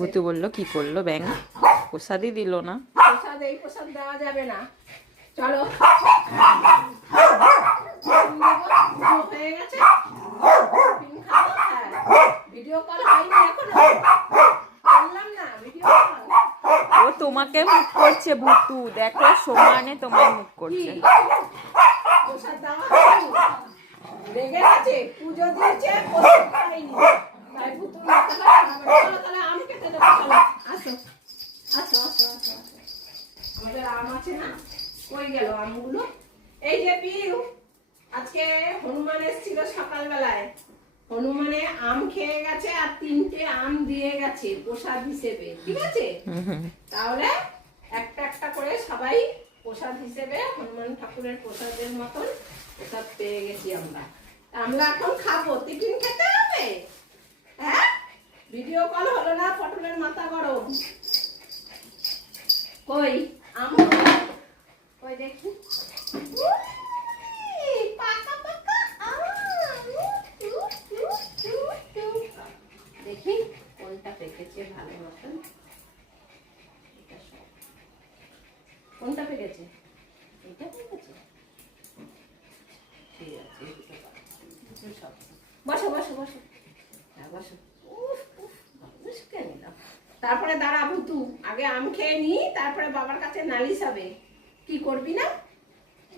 ভুতু বলল কি করল ব্যাং প্রসাদই দিল না? প্রসাদ এই প্রসাদ দেওয়া যাবে না। চলো। হয়ে গেছে। টিফিন খাব ভিডিও কল হয়নি এখনও। বললাম না ভিডিও ও তোমাকে মুখ করছে ভুতু দেখো সমানে তোমার মুখ করছে। রেগে গেছে পুজো দিয়েছে আম দিয়ে গেছে প্রসাদ হিসেবে, ঠিক আছে। তাহলে একটা একটা করে সবাই প্রসাদ হিসেবে হনুমান ঠাকুরের প্রসাদের মতন প্রসাদ পেয়ে গেছি আমরা। আমরা এখন খাব। টিফিন খেতে হবে? হ্যাঁ? ভিডিও কল হলো না পটলের মাথা গরম। কই? আম? কই দেখি। দেখি কোনটা পেকেছে ভালো মতন। কোনটা পেকেছে? এটা পেকেছে? ঠিক আছে। বসো বসো বসো। তারপরে দাঁড়া ভুতু আগে আম খেয়ে নি তারপরে বাবার কাছে নালিশ হবে। কি করবি না?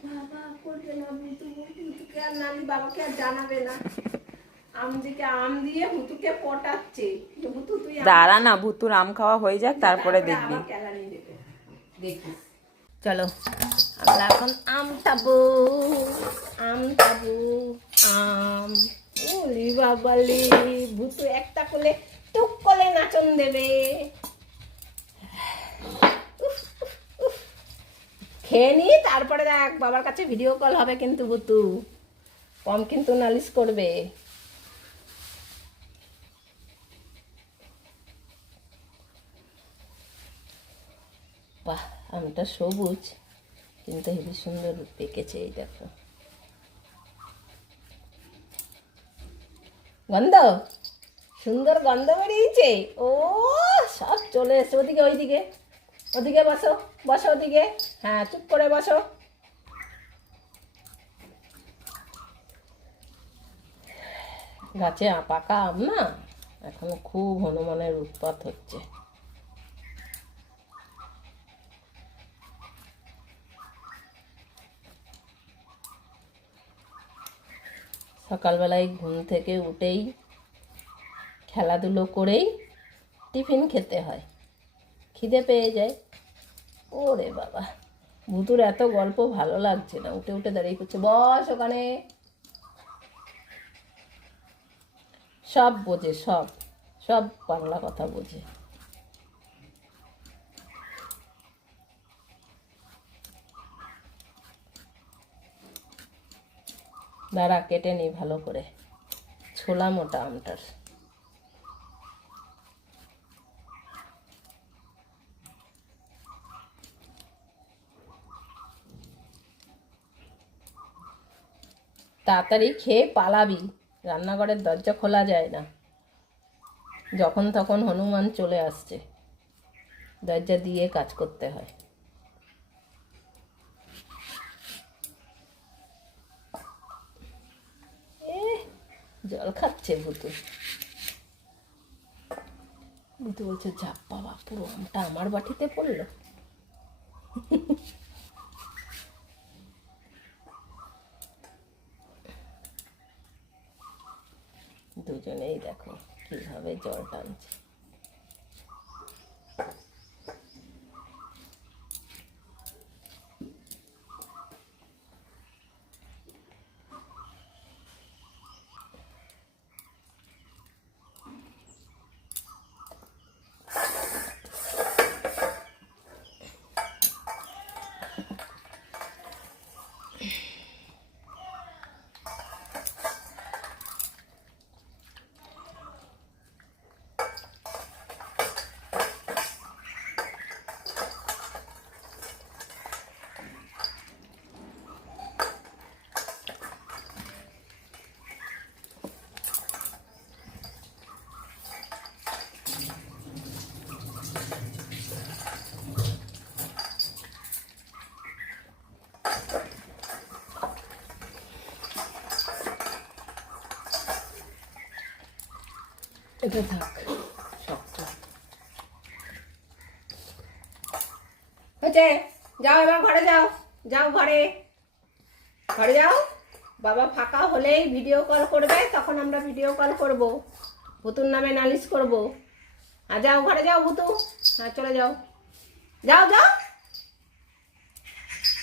বাবা করবে না ভুতু ভুতুকে আর নালি বাবাকে আর জানাবে না। আম দিকে আম দিয়ে ভুতুকে পটাচ্ছে। ভুতু তুই আম দাঁড়া না ভুতুর আম খাওয়া হয়ে যাক তারপরে দেখবি। দেখিস। চলো। আমরা এখন আম খাব। আম খাব আম। ওলি বাবালি, ভুতু একটা করলে টুক করে নাচন দেবে। খেয়ে নি, তারপরে দেখ, বাবার কাছে ভিডিও কল হবে কিন্তু ভুতু। কম কিন্তু নালিশ করবে। বাহ, আমটা সবুজ, কিন্তু হেবি সুন্দর পেকেছে এই দেখো। গন্ধ? সুন্দর গন্ধ বেরিয়েছে। ও, সব চলে এসছে। ওদিকে, ওইদিকে। ওদিকে বসো বসো ওদিকে। হ্যাঁ চুপ করে বসো। গাছে পাকা আম না? এখন খুব হনুমানের উৎপাত হচ্ছে। সকালবেলায় ঘুম থেকে উঠেই খেলাধুলো করেই টিফিন খেতে হয়। খিদে পেয়ে যায়। ওরে বাবা, ভুতুর এত গল্প ভালো লাগছে না। উঠে উঠে দাঁড়িয়ে করছে, বস ওখানে। সব বোঝে, সব সব বাংলা কথা বোঝে। দাঁড়া, কেটে নিই ভালো করে। ছোলা মোটা আমটার। তাড়াতাড়ি খেয়ে পালাবি। রান্নাঘরের দরজা খোলা যায় না। যখন তখন হনুমান চলে আসছে। দরজা দিয়ে কাজ করতে হয়। জল খাচ্ছে ভুতু। ভুতু বলছে, যা বাবা, পুরো আমটা আমার বাটিতে পড়ল। দুজনেই দেখো কীভাবে জল টানছে। এটা থাক, শক্ত। হয়েছে? যাও এবার ঘরে যাও যাও ঘরে। ঘরে যাও। বাবা ফাঁকা হলেই ভিডিও কল করবে, তখন আমরা ভিডিও কল করব। ভুতুর নামে নালিশ করব। আর যাও, ঘরে যাও, ভুতু। হ্যাঁ চলে যাও। যাও যাও।